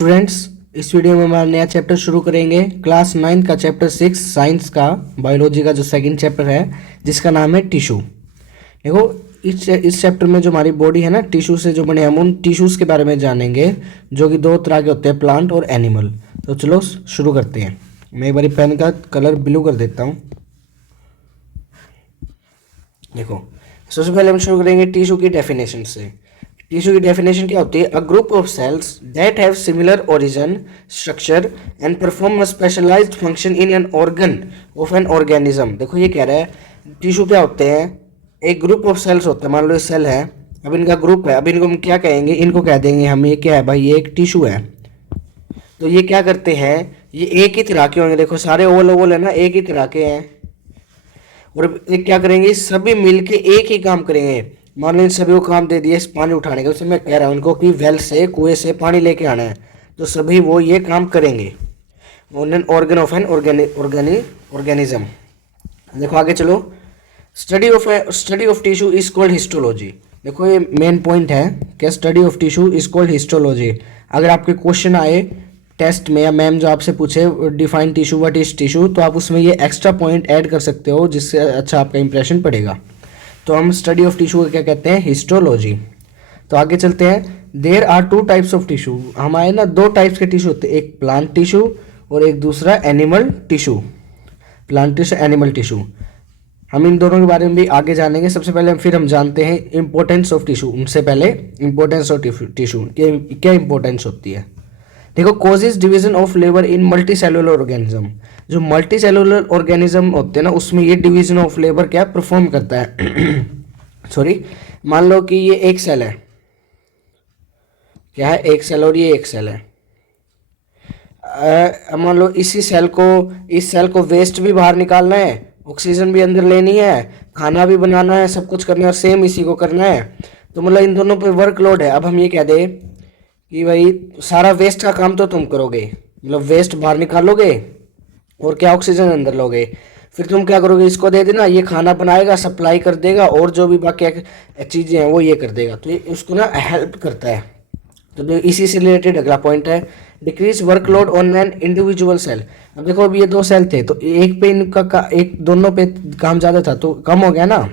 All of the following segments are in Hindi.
स्टूडेंट्स, इस वीडियो में हमारा नया चैप्टर शुरू करेंगे। क्लास 9 का चैप्टर 6 साइंस का बायोलॉजी का जो सेकंड चैप्टर है, जिसका नाम है टिश्यू। देखो, इस चैप्टर में जो हमारी बॉडी है ना, टिश्यू से जो बने, हम उन टिश्यूज के बारे में जानेंगे जो कि दो तरह के होते हैं, प्लांट और एनिमल। तो चलो शुरू करते हैं। मैं एक बारी पेन का कलर ब्लू कर देता हूँ। देखो, सबसे पहले हम शुरू करेंगे टिश्यू की डेफिनेशन से। टिश्यू की डेफिनेशन क्या होती है? A group of cells that have similar origin, structure and perform a specialized function in an organ of an organism. देखो, ये कह रहा है टिश्यू क्या होते हैं? एक ग्रुप ऑफ सेल्स होते हैं। मान लो ये सेल है, अब इनका ग्रुप है। अब इनको हम क्या कहेंगे? इनको कह देंगे हम, ये क्या है भाई? ये एक टिश्यू है। तो ये क्या करते हैं? ये एक ही तरह के होंगे। देखो, सारे ओवल ओवल है ना, एक ही तरह के हैं। और ये क्या करेंगे? सभी मिलके एक ही काम करेंगे। मान लो इन सभी को काम दे दिया पानी उठाने का। उसमें मैं कह रहा हूँ उनको कि वेल से, कुएं से पानी लेके आना है, तो सभी वो ये काम करेंगे। Organ of an organism. देखो आगे चलो। Study of tissue is called histology. देखो, ये मेन पॉइंट है कि study of tissue is called histology. अगर आपके क्वेश्चन आए टेस्ट में, या मैम जो आपसे पूछे define tissue, what is tissue, तो आप उसमें ये एक्स्ट्रा पॉइंट ऐड कर सकते हो, जिससे अच्छा आपका इंप्रेशन पड़ेगा। तो हम स्टडी ऑफ टिश्यू को क्या कहते हैं? हिस्टोलॉजी। तो आगे चलते हैं। There are two types of tissue. हमारे ना दो टाइप्स के टिश्यू होते हैं, एक प्लांट टिश्यू और एक दूसरा animal tissue. Plant tissue, animal tissue, हम इन दोनों के बारे में भी आगे जानेंगे। सबसे पहले फिर हम जानते हैं इंपॉर्टेंस ऑफ टिश्यू। उनसे पहले इंपॉर्टेंस ऑफ टिश्यू क्या इंपॉर्टेंस होती है। देखो, causes division of labour in multi cellular organism. जो मल्टी सेलुलर ऑर्गेनिज्म होते हैं ना, उसमें ये डिवीजन ऑफ लेबर क्या परफॉर्म करता है। सॉरी, मान लो कि ये एक सेल है, क्या है? एक सेल, और ये एक सेल है। मान लो इस सेल को वेस्ट भी बाहर निकालना है, ऑक्सीजन भी अंदर लेनी है, खाना भी बनाना है, सब कुछ करना है, और सेम इसी को करना है। तो मतलब इन दोनों पे वर्कलोड है। अब हम ये कह दें कि भाई सारा वेस्ट का काम तो तुम करोगे, मतलब वेस्ट बाहर निकालोगे और क्या ऑक्सीजन अंदर लोगे। फिर तुम क्या करोगे? इसको दे देना, ये खाना बनाएगा, सप्लाई कर देगा, और जो भी बाकी चीज़ें हैं वो ये कर देगा। तो ये उसको ना हेल्प करता है। तो इसी से रिलेटेड अगला पॉइंट है, decrease workload on an individual cell. अब देखो, अब ये दो सेल थे, तो एक पे इनका एक दोनों पे काम ज़्यादा था, तो कम हो गया ना।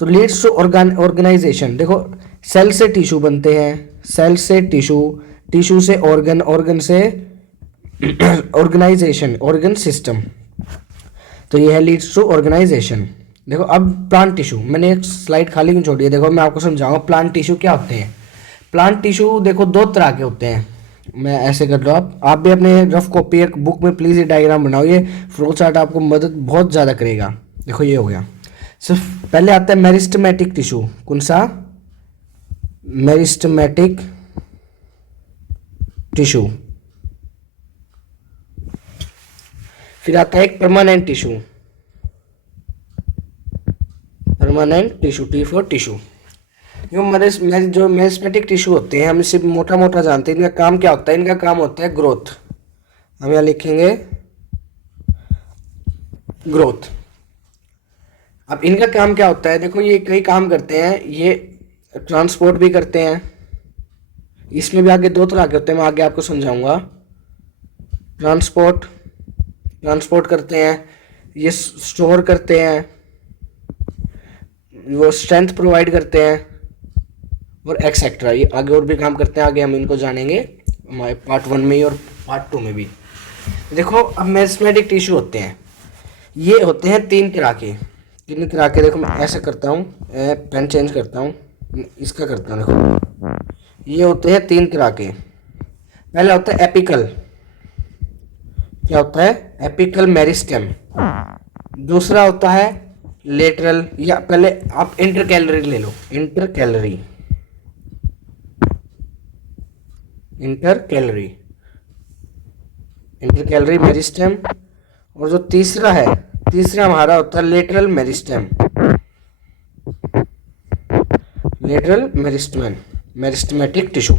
तो लीड्स टू ऑर्गेनाइजेशन। देखो, सेल से टिश्यू बनते हैं, सेल से टिश्यू, टिश्यू से ऑर्गन, ऑर्गन से ऑर्गेनाइजेशन, ऑर्गन सिस्टम। तो ये है लीड्स टू ऑर्गेनाइजेशन। देखो, अब प्लांट टिश्यू, मैंने एक स्लाइड खाली क्यों छोड़ी है? देखो, मैं आपको समझाऊंगा प्लांट टिश्यू क्या होते हैं। प्लांट टिश्यू देखो दो तरह के होते हैं। मैं ऐसे कर लो, आप भी अपने रफ कॉपी एक बुक में प्लीज़ ये डायग्राम बनाओ। ये फ्लो चार्ट आपको मदद बहुत ज़्यादा करेगा। देखो, ये हो गया। सिर्फ पहले आता है मेरिस्टेमेटिक टिश्यू। कौन सा? Meristematic tissue. फिर आता है एक permanent tissue. Permanent tissue, T for tissue. जो मेरिस्टेमेटिक टिश्यू होते हैं, हम इसे मोटा मोटा जानते हैं। इनका काम क्या होता है? इनका काम होता है ग्रोथ। हम यहाँ लिखेंगे ग्रोथ। अब इनका काम क्या होता है? देखो, ये कई काम करते हैं। ये ट्रांसपोर्ट भी करते हैं। इसमें भी आगे दो तरह के होते हैं, मैं आगे आपको समझाऊंगा। ट्रांसपोर्ट करते हैं, ये स्टोर करते हैं, वो स्ट्रेंथ प्रोवाइड करते हैं, और एक्सेट्रा। ये आगे और भी काम करते हैं, आगे हम इनको जानेंगे हमारे पार्ट 1 में और पार्ट 2 में भी। देखो, अब मेरिस्टेमेटिक टिश्यू होते हैं, ये होते हैं तीन तरह के। कितने तरह के? देखो, मैं ऐसे करता हूँ, पेन चेंज करता हूँ, इसका करता हूँ। देखो, ये होते हैं तीन तरह के। पहला होता है एपिकल। क्या होता है? Apical meristem. दूसरा होता है लेटरल, या पहले आप इंटरकैलरी ले लो, इंटरकैलरी मेरिस्टेम। और जो तीसरा हमारा होता है lateral meristem. Lateral meristematic tissue.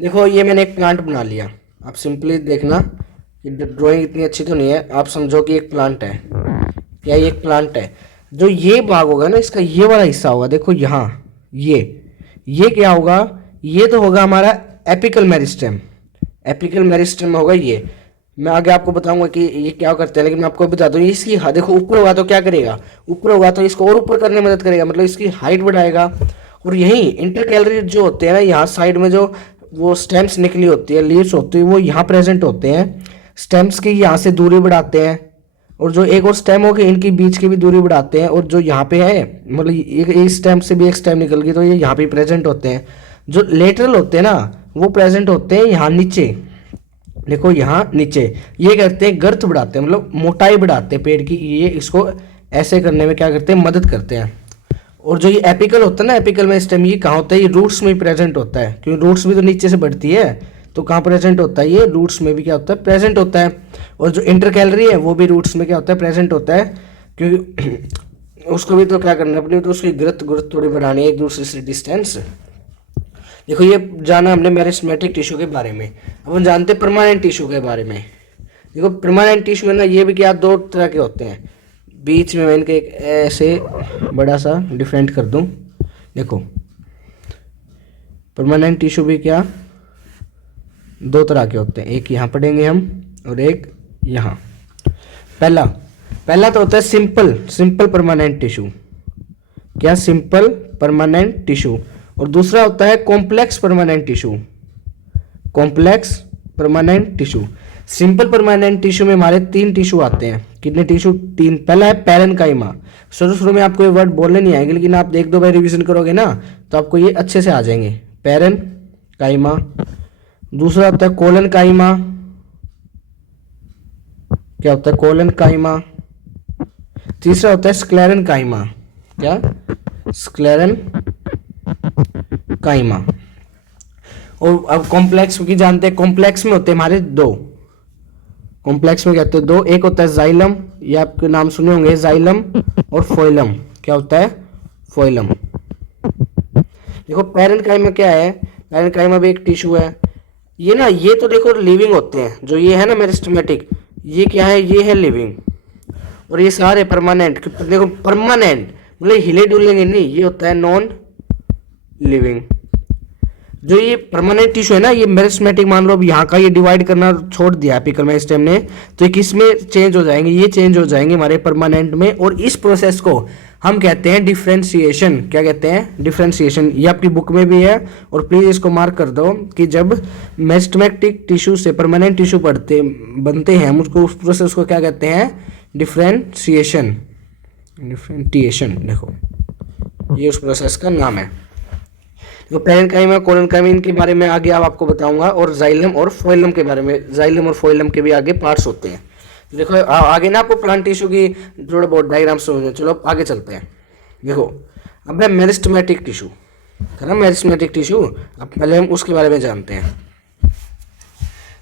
देखो, ये मैंने एक प्लांट बना लिया। आप सिंपली देखना कि ड्राइंग इतनी अच्छी तो नहीं है, आप समझो कि एक प्लांट है। क्या ये एक प्लांट है? जो ये भाग होगा ना, इसका ये वाला हिस्सा होगा, देखो यहाँ, ये क्या होगा? ये तो होगा हमारा एपिकल मेरिस्टेम। एपिकल मेरिस्टेम होगा ये। मैं आगे आपको बताऊंगा कि ये क्या करते हैं, लेकिन मैं आपको बता दूं इसकी देखो ऊपर होगा तो क्या करेगा, ऊपर होगा तो इसको और ऊपर करने में मदद करेगा, मतलब इसकी हाइट बढ़ाएगा। और यही इंटरकैलरी जो होते हैं ना, यहाँ साइड में जो वो स्टेम्स निकली होती है, लीव्स होती है, वो यहाँ प्रेजेंट होते हैं। स्टेम्स की यहाँ से दूरी बढ़ाते हैं, और जो एक और स्टेम होगी इनकी बीच की भी दूरी बढ़ाते हैं। और जो यहाँ पे है मतलब एक स्टेम से भी एक स्टेम निकल गई तो ये यहाँ पे प्रेजेंट होते हैं। जो लेटरल होते हैं ना वो प्रेजेंट होते हैं यहाँ नीचे, देखो यहाँ नीचे। ये कहते हैं गर्थ बढ़ाते हैं, मतलब मोटाई बढ़ाते हैं पेड़ की, ये इसको ऐसे करने में क्या करते हैं, मदद करते हैं। और जो ये एपिकल होता है ना, एपिकल में स्टेम ये कहाँ होता है, ये रूट्स में प्रेजेंट होता है, क्योंकि रूट्स भी तो नीचे से बढ़ती है, तो कहाँ प्रेजेंट होता है, ये रूट्स में भी क्या होता है, प्रेजेंट होता है। और जो इंटरकैलरी है वो भी रूट्स में क्या होता है, प्रेजेंट होता है, क्योंकि उसको भी तो क्या करना है अपनी, तो उसकी ग्रोथ थोड़ी बढ़ानी है एक दूसरे से डिस्टेंस। देखो ये जाना हमने मेरिस्टेमेटिक टिश्यू के बारे में। अब हम जानते हैं परमानेंट टिश्यू के बारे में। देखो परमानेंट टिश्यू है ना, ये भी क्या दो तरह के होते हैं। बीच में मैं इनके एक ऐसे बड़ा सा डिफरेंट कर दूं। देखो परमानेंट टिश्यू भी क्या दो तरह के होते हैं, एक यहाँ पढ़ेंगे हम और एक यहाँ। पहला तो होता है सिंपल परमानेंट टिश्यू, क्या सिंपल परमानेंट टिश्यू। और दूसरा होता है complex permanent tissue, complex permanent tissue. Simple permanent tissue में हमारे 3 टिश्यू आते हैं। कितने टिश्यू? 3। पहला है पैरेन्काइमा। शुरू में आपको ये वर्ड बोलने नहीं आएंगे, लेकिन आप 1-2 बार रिवीजन करोगे ना तो आपको ये अच्छे से आ जाएंगे। पैरेन्काइमा। दूसरा होता है कोलेनकाइमा। क्या होता है? कोलेनकाइमा। तीसरा होता है स्क्लेरेनकाइमा। क्या? स्क्लेरेनकाइमा। और अब कॉम्प्लेक्स की जानते हैं, कॉम्प्लेक्स में होते हैं हमारे 2। कॉम्प्लेक्स में कहते हैं 2, एक होता है जाइलम, ये आपके नाम सुने होंगे, जाइलम और फोइलम। क्या होता है? फोइलम। देखो पैरेन्काइमा क्या है, पैरेन्काइमा भी एक टिश्यू है। ये ना, ये तो देखो लिविंग होते हैं, जो ये है ना मेरिस्टेमेटिक, ये क्या है, ये है लिविंग। और ये सारे परमानेंट, देखो परमानेंट मतलब हिले डुलेंगे नहीं, ये होता है नॉन लिविंग। जो ये परमानेंट टिश्यू है ना, ये मेरिस्टेमेटिक मान लो अब यहाँ का ये डिवाइड करना छोड़ दिया एपिकल मेरिस्टेम ने, तो ये किस में चेंज हो जाएंगे, ये चेंज हो जाएंगे हमारे परमानेंट में। और इस प्रोसेस को हम कहते हैं डिफरेंशिएशन। क्या कहते हैं? डिफरेंशिएशन। ये आपकी बुक में भी है, और प्लीज इसको मार्क कर दो कि जब मेरिस्टेमेटिक टिश्यू से परमानेंट टिश्यू बनते हैं हम उसको, उस प्रोसेस को क्या कहते हैं? डिफरेंशिएशन। डिफरेंटिएशन। देखो ये उस प्रोसेस का नाम है। तो पैरेन्काइमा, कोलेनकाइमा, इनके बारे में आगे आपको बताऊंगा, और जाइलम और फोइलम के बारे में। जाइलम और फोइलम के भी आगे पार्ट्स होते हैं। तो देखो आगे ना आपको प्लांट टिश्यू की थोड़ा बहुत डायग्राम समझना। चलो आगे चलते हैं। देखो अब है मेरिस्टेमेटिक टिश्यू, है ना, मेरिस्टेमेटिक टिश्यू। अब पहले हम उसके बारे में जानते हैं।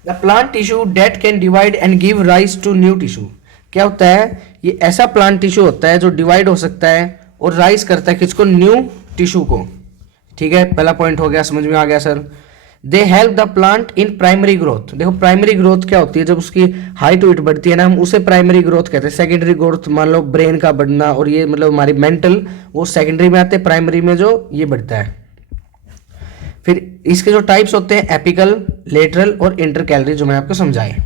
The plant tissue that can divide and give rise to new tissue. क्या होता है? ये ऐसा प्लांट टिश्यू होता है जो डिवाइड हो सकता है और राइज करता है किसको? न्यू टिश्यू को। ठीक है, पहला पॉइंट हो गया, समझ में आ गया sir. They help the plant in primary growth. देखो प्राइमरी ग्रोथ क्या होती है? जब उसकी हाइट वेट बढ़ती है ना, हम उसे प्राइमरी ग्रोथ कहते हैं। सेकेंडरी ग्रोथ मान लो ब्रेन का बढ़ना और ये मतलब हमारी मेंटल, वो सेकेंडरी में आते हैं, प्राइमरी में जो ये बढ़ता है। फिर इसके जो टाइप्स होते हैं एपिकल, लेटरल और इंटरकैलरी, जो मैंने आपको समझाए।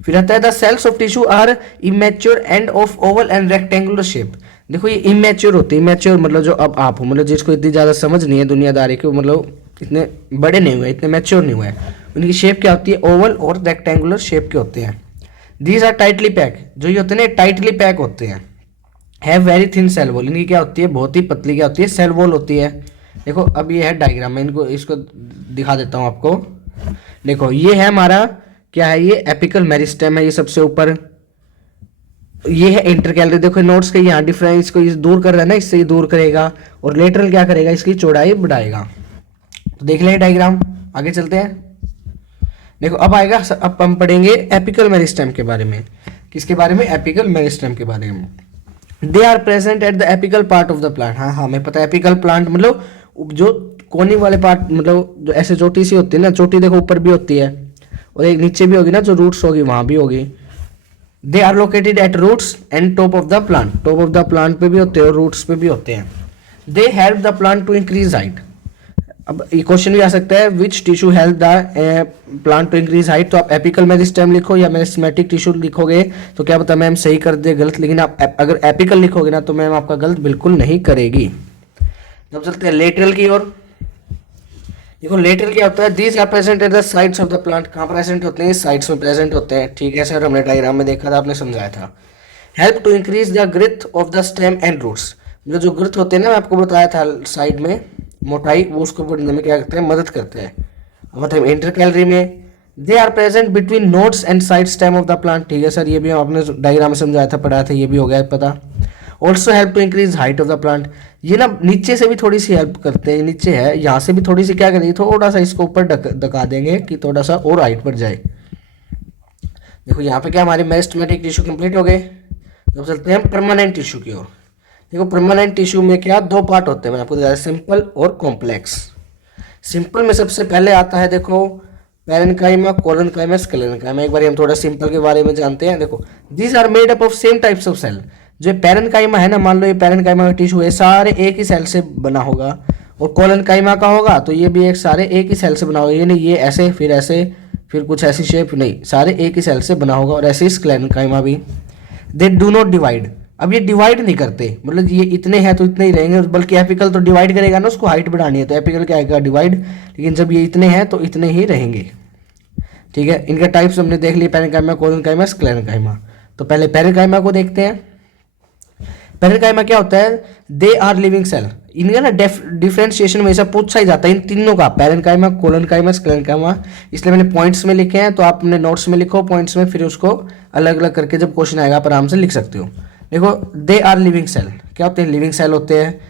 फिर आता है the cells of tissue are immature and of oval and rectangular shape. देखो ये इमेच्योर होते हैं। इमेच्योर मतलब जो अब आप हो, मतलब जिसको इतनी ज़्यादा समझ नहीं है दुनियादारी की, मतलब इतने बड़े नहीं हुए, इतने मैच्योर नहीं हुए, उनकी शेप क्या होती है? ओवल और रेक्टेंगुलर शेप के होते हैं। These are tightly packed. जो ये होते हैं ना टाइटली पैक होते हैं। Have very thin cell wall. इनकी क्या होती है? बहुत ही पतली क्या होती है? सेल वॉल होती है। देखो अब ये है डायग्राम, मैं इसको दिखा देता हूँ आपको। देखो ये है हमारा क्या है? ये एपिकल मेरिस्टेम है, ये सबसे ऊपर। ये है इंटरकैलरी। देखो नोट्स के यहाँ डिफरेंस, इसको ये दूर कर रहा है ना, इससे ये दूर करेगा। और लेटरल क्या करेगा? इसकी चौड़ाई बढ़ाएगा। तो देख लें डायग्राम, आगे चलते हैं। देखो अब आएगा, अब हम पढ़ेंगे एपिकल मेरिस्टेम के बारे में। किसके बारे में? एपिकल मेरिस्टेम के बारे में। They are present at the apical part of the plant. हाँ हमें पता है एपिकल प्लांट मतलब जो कोनी वाले पार्ट, मतलब जो ऐसे चोटी सी होती है ना, चोटी देखो ऊपर भी होती है और एक नीचे भी होगी ना, जो रूट्स होगी वहां भी होगी। They are located at roots and top of the plant. Top of the plant पे भी होते हैं और रूट्स पे भी होते हैं। They help the plant to increase height. अब ये क्वेश्चन भी आ सकता है, which tissue help the plant to increase height, तो आप एपिकल मेरिस्टेम लिखो या मेरिस्टेमेटिक टिश्यू लिखोगे तो क्या पता मैम सही कर दे गलत, लेकिन आप अगर एपिकल लिखोगे ना तो मैम आपका गलत बिल्कुल नहीं करेगी। जब चलते हैं लेटरल की ओर, देखो लेटरल क्या होता है, these are present at the sides of the plant, कहाँ प्रेजेंट होते हैं, साइड्स में प्रेजेंट होते हैं, ठीक है सर, हमने डायग्राम में देखा था, आपने समझाया था। Help to increase the growth of the stem and roots, जो ग्रोथ होते हैं ना, मैं आपको बताया था साइड में मोटाई, वो उसको बढ़ने में क्या करते हैं, मदद करते हैं। मतलब इंटर कैलरी में they are present between nodes and side stem of the plant, ठीक है सर, ये भी आपने डायग्राम में समझाया था, पढ़ाया था, ये भी हो गया पता। Also help to increase height of the plant, ये ना नीचे से भी थोड़ी सी हेल्प करते हैं, नीचे है, यहाँ से भी थोड़ी सी क्या करेंगे, थोड़ा सा इसको ऊपर धका देंगे कि थोड़ा सा और हाइट बढ़ जाए। देखो यहाँ पे क्या हमारे मेरिस्टेमेटिक टिश्यू कंप्लीट हो गए। तो चलते हैं परमानेंट टिश्यू की ओर। देखो परमानेंट टिश्यू में क्या दो पार्ट होते हैं, मैं आपको बताया, सिंपल और कॉम्प्लेक्स। सिंपल में सबसे पहले आता है देखो पैरेन्काइमा, कोलेनकाइमा, स्क्लेरेन्काइमा। एक बार हम थोड़ा सिंपल के बारे में जानते हैं। देखो these are made up of same types of cell, जो पैरेन्काइमा है ना, मान लो ये पैरेन्काइमा का टिश्यू है, सारे एक ही सेल से बना होगा, और कोलेनकाइमा का होगा तो ये भी एक सारे एक ही सेल से बना होगा, ये नहीं ये ऐसे फिर कुछ ऐसी शेप नहीं, सारे एक ही सेल से बना होगा। और ऐसे ही स्क्लेरेन्काइमा भी, दे डू नॉट डिवाइड, अब ये डिवाइड नहीं करते, मतलब ये इतने हैं तो इतने ही रहेंगे, बल्कि एपिकल तो डिवाइड करेगा ना, उसको हाइट बढ़ानी है तो एपिकल क्या आएगा, डिवाइड, लेकिन जब ये इतने हैं तो इतने ही रहेंगे, ठीक है। इनके टाइप्स हमने देख लिए, पैरेन्काइमा, कोलेनकाइमा, स्क्लेरेन्काइमा। तो पहले पैरेन्काइमा को देखते हैं। पैरेन्काइमा क्या होता है, दे आर लिविंग सेल, इनका ना डिफ्रेंशिएशन में ऐसा पूछा ही जाता है इन तीनों का, पैरेन्काइमा, कोलेनकाइमा, स्क्लेरेन्काइमा, इसलिए मैंने पॉइंट्स में लिखे हैं, तो आप अपने नोट्स में लिखो पॉइंट्स में, फिर उसको अलग अलग करके जब क्वेश्चन आएगा आप आराम से लिख सकते हो। देखो दे आर लिविंग सेल, क्या होते हैं, लिविंग सेल होते हैं।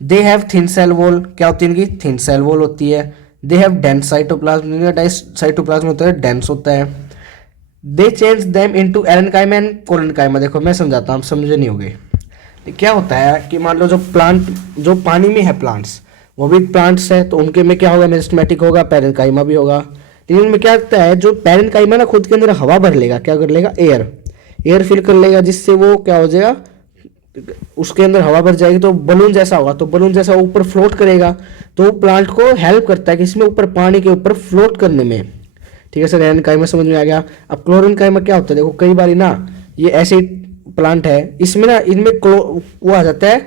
They have thin cell wall, क्या होती है इनकी, थिन सेल वॉल होती है। They have dense cytoplasm, cytoplasm होता है डेंस होता है। They change them into aerenchyma and collenchyma, देखो मैं समझाता हूँ, समझे नहीं होगे। क्या होता है कि मान लो जो प्लांट, जो पानी में है प्लांट्स, वो भी प्लांट्स है, तो उनके में क्या होगा, मेरिस्टेमेटिक होगा, पैरेन्काइमा भी होगा। लेकिन उनमें क्या होता है, जो पैरेन्काइमा ना खुद के अंदर हवा भर लेगा, क्या कर लेगा, एयर फिल कर लेगा, जिससे वो क्या हो जाएगा, उसके अंदर हवा भर जाएगी तो बलून जैसा होगा, तो बलून जैसा ऊपर फ्लोट करेगा, तो वो प्लांट को हेल्प करता है कि इसमें ऊपर पानी के ऊपर फ्लोट करने में, ठीक है सर। एरेन्काइमा समझ में आ गया। अब क्लोरेन्काइमा क्या होता है, देखो कई बार ना ये ऐसे प्लांट है, इसमें ना इनमें वो आ जाता है,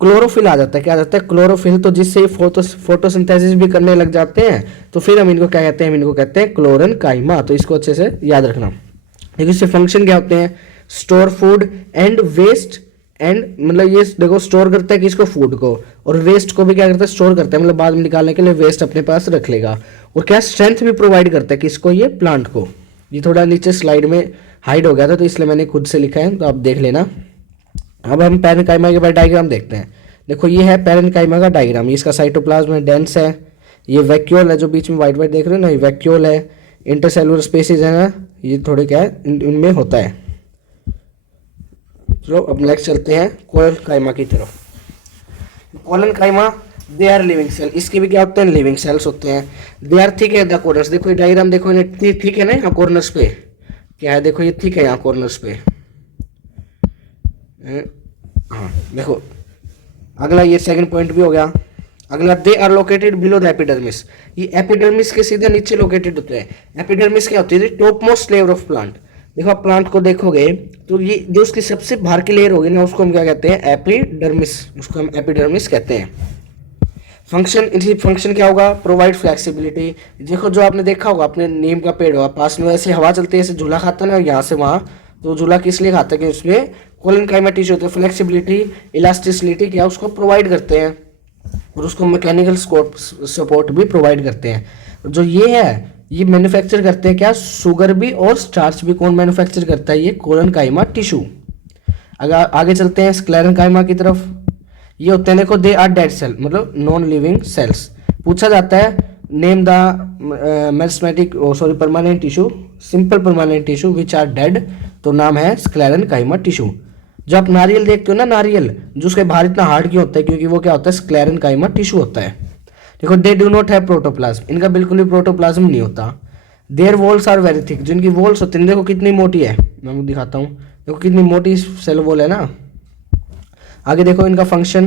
क्लोरोफिल आ जाता है, क्या आ जाता है, क्लोरोफिल, तो जिससे ये फोटोसिंथेसिस भी करने लग जाते हैं, तो फिर हम इनको क्या कहते हैं, हम इनको कहते हैं क्लोरेन्काइमा। तो इसको अच्छे से याद रखना। देखो इससे फंक्शन क्या होते हैं, store food and waste, and मतलब ये देखो स्टोर करता है किसको, फूड को, और वेस्ट को भी क्या करता है, स्टोर करता है, मतलब बाद में निकालने के लिए वेस्ट अपने पास रख लेगा। और क्या स्ट्रेंथ भी प्रोवाइड करता है किसको, ये प्लांट को। ये थोड़ा नीचे स्लाइड में हाइड हो गया था तो इसलिए मैंने खुद से लिखा है, तो आप देख लेना। अब हम पैरेन्काइमा के बाद डायग्राम देखते हैं। देखो ये है पैरेन्काइमा का डायग्राम, इसका साइटोप्लाज्म है, डेंस है, ये वैक्यूल है, जो बीच में वाइट वाइट देख रहे हो ना, ये वैक्यूल है, इंटरसेलुलर स्पेसिस है ना, ये थोड़े क्या है इनमें होता है। चलो अब नेक्स्ट चलते हैं कोलेनकाइमा की तरफ। Collenchyma they are living cell, इसके भी क्या होते हैं, लिविंग सेल्स होते हैं। They are thick at the corners, देखो ये डायग्राम देखो, इन्हें थिक है ना यहाँ कॉर्नर्स पे, क्या है देखो ये थिक है यहाँ कॉर्नर्स पे। हाँ देखो अगला ये सेकंड पॉइंट भी हो गया। अगला they are located below the epidermis, ये एपिडर्मिस के सीधे नीचे लोकेटेड होते हैं। एपिडर्मिस क्या होती है, top most layer of plant. देखो आप प्लांट को देखोगे तो ये जो उसकी सबसे बाहर की लेयर होगी ना, उसको हम क्या कहते हैं, एपिडर्मिस, उसको हम एपिडर्मिस कहते हैं। फंक्शन, इसी फंक्शन क्या होगा, प्रोवाइड फ्लेक्सिबिलिटी। देखो जो आपने देखा होगा, अपने नीम का पेड़ होगा, पास में ऐसे हवा चलती है, ऐसे झूला खाता है ना यहाँ से वहाँ, तो झूला किस लिए खाता है कि उसमें कोलेनकाइमा टिश्यू होता है, फ्लेक्सिबिलिटी इलास्टिसिटी क्या उसको प्रोवाइड करते हैं, और उसको मैकेनिकल सपोर्ट भी प्रोवाइड करते हैं। जो ये है ये मैन्युफैक्चर करते हैं क्या, शुगर भी और स्टार्च भी। कौन मैन्युफैक्चर करता है, ये कोलेनकाइमा टिश्यू। अगर आगे चलते हैं स्क्लेरेन्काइमा की तरफ, ये होते हैं देखो दे आर डेड सेल, मतलब नॉन लिविंग सेल्स। पूछा जाता है name the meristematic sorry permanent tissue, simple permanent tissue which are dead, तो नाम है स्क्लेरेन्काइमा टिश्यू। जो आप नारियल देखते हो ना, नारियल जो उसके बाहर इतना हार्ड क्यों होता है, क्योंकि वो क्या होता है, स्क्लेरेन्काइमा टिश्यू होता है। देखो they do not have protoplasm, इनका बिल्कुल भी प्रोटोप्लाज्म नहीं होता। Their walls are very thick, जिनकी वॉल्स होती है देखो कितनी मोटी है, मैं आपको दिखाता हूँ, देखो कितनी मोटी सेल वॉल है ना। आगे देखो इनका फंक्शन,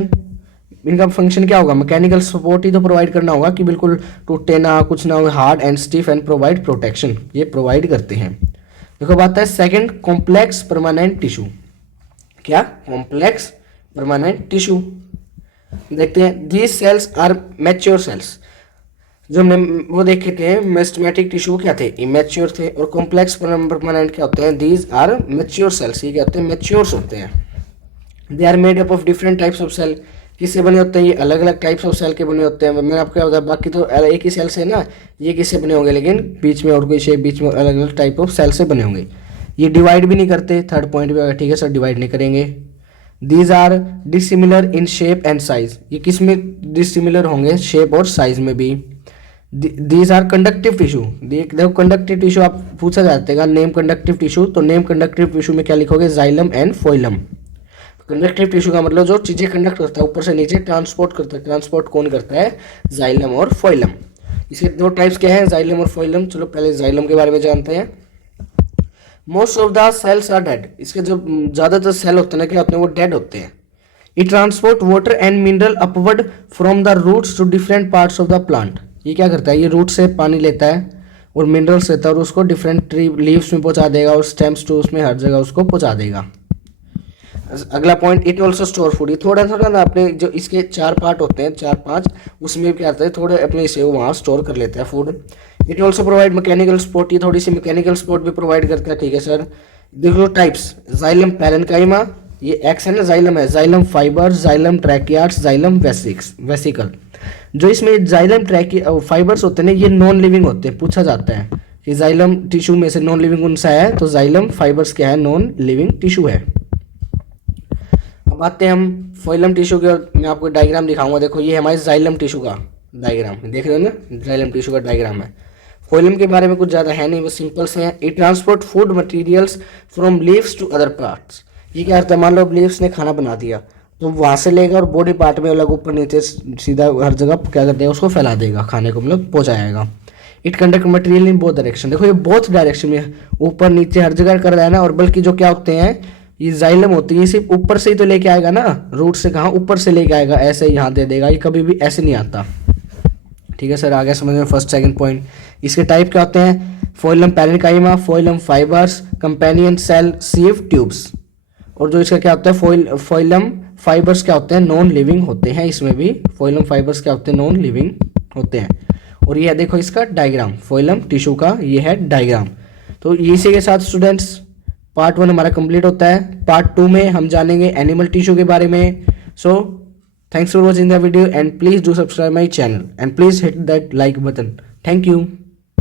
इनका फंक्शन क्या होगा, मैकेनिकल सपोर्ट ही तो प्रोवाइड करना होगा कि बिल्कुल टूटे ना, कुछ ना हो, hard and stiff and provide protection, ये प्रोवाइड करते हैं। देखो बात है सेकंड, कॉम्प्लेक्स परमानेंट टिश्यू। क्या, कॉम्प्लेक्स परमानेंट टिश्यू। देखते हैं, these cells are mature cells. जो हमने वो देखे थे मेस्टमेटिक टिश्यू क्या थे, इमेच्योर थे, और कॉम्प्लेक्स परमानेंट क्या होते हैं, दीज आर मैच्योर सेल्स, ये क्या होते हैं, मैच्योर्स होते हैं। They are made up of different types of cell, किससे बने होते हैं, ये अलग अलग टाइप्स ऑफ सेल के बने होते हैं। मैंने आपको क्या बताया, बाकी तो एक ही सेल से ना, ये किससे बने होंगे, लेकिन बीच में और कोई शेप, बीच में अलग अलग टाइप ऑफ सेल से बने होंगे। ये डिवाइड भी नहीं करते, थर्ड पॉइंट भी, ठीक है सर डिवाइड नहीं करेंगे। These are dissimilar in shape and size, ये किस में डिसिमिलर होंगे, शेप और साइज में भी। दीज आर कंडक्टिव टिश्यू, देखो कंडक्टिव टिश्यू आप पूछा जाता है नेम कंडक्टिव टिश्यू, तो नेम कंडक्टिव टिश्यू में क्या लिखोगे, जाइलम एंड फोइलम। कंडक्टिव टिश्यू का मतलब जो चीजें कंडक्ट करता है, ऊपर से नीचे ट्रांसपोर्ट करता है, ट्रांसपोर्ट कौन करता है, जाइलम और फोइलम। इसके दो टाइप्स क्या है, जाइलम और फोइलम। चलो पहले जाइलम के बारे में जानते हैं। Most of the cells are dead, इसके जो ज्यादातर सेल होते हैं ना, क्या होते हैं, वो डेड होते हैं। It transport water and mineral upward from the roots to different parts of the plant. ये क्या करता है, ये रूट से पानी लेता है और मिनरल्स लेता है और उसको डिफरेंट ट्री लीव्स में पहुंचा देगा और स्टेम्स टू उसमें हर जगह उसको पहुंचा देगा। अगला point, it also store food, ये थोड़ा थोड़ा ना अपने जो इसके चार पार्ट होते हैं, चार पांच, उसमें क्या आता है, थोड़े अपने से वहाँ स्टोर कर लेता है food. It also provide mechanical support, ये थोड़ी सी मैकेनिकल सपोर्ट भी प्रोवाइड करता है, ठीक है सर। देखो टाइप्स, जाइलम पैरेन्काइमा, ये एक्स है ना, जाइलम है, xylem fibres, xylem tracheids, xylem vesicle. जो इसमें जाइलम फाइबर्स होते हैं ये नॉन लिविंग होते हैं, पूछा जाता है कि जाइलम टिश्यू में से नॉन लिविंग कौन सा है, तो जाइलम फाइबर्स क्या है, नॉन लिविंग टिश्यू है। अब आते हैं हम फोइलम टिश्यू के, और मैं आपको डायग्राम दिखाऊंगा। देखो ये हमारे जाइलम टिश्यू का डायग्राम, देख रहे हो ना, जाइलम टिश्यू का डायग्राम है। फोइलम के बारे में कुछ ज़्यादा है नहीं, वो सिंपल से है। It transport food materials from leaves to other parts, ये क्या करता है, मान लो लीव्स ने खाना बना दिया तो वहाँ से लेगा और बॉडी पार्ट में अलग ऊपर नीचे सीधा हर जगह क्या कर देगा, उसको फैला देगा, खाने को मतलब पहुँचाएगा। It conduct material in both direction, देखो ये बोथ डायरेक्शन में ऊपर नीचे हर जगह कर रहा है ना। और बल्कि जो क्या होते हैं, ये जाइलम होती है, ये सिर्फ ऊपर से ही तो लेके आएगा ना, रूट से कहाँ, ऊपर से लेके आएगा, ऐसे यहाँ दे देगा, ये कभी भी ऐसे नहीं आता, ठीक है सर। आगे समझ में, फर्स्ट सेकंड पॉइंट। इसके टाइप क्या होते हैं, phloem parenchyma, phloem fibres, companion cell, sieve tubes. और जो इसका क्या होता है, फोइलम फाइबर्स क्या होते हैं, नॉन लिविंग होते हैं। इसमें भी फोइलम फाइबर्स क्या होते हैं, नॉन लिविंग होते हैं। और ये देखो इसका डायग्राम, फोइलम टिश्यू का ये है डायग्राम। तो इसी के साथ स्टूडेंट्स पार्ट 1 हमारा कंप्लीट होता है। पार्ट 2 में हम जानेंगे एनिमल टिश्यू के बारे में। So thanks for watching the video and please do subscribe my channel and please hit that like button. Thank you.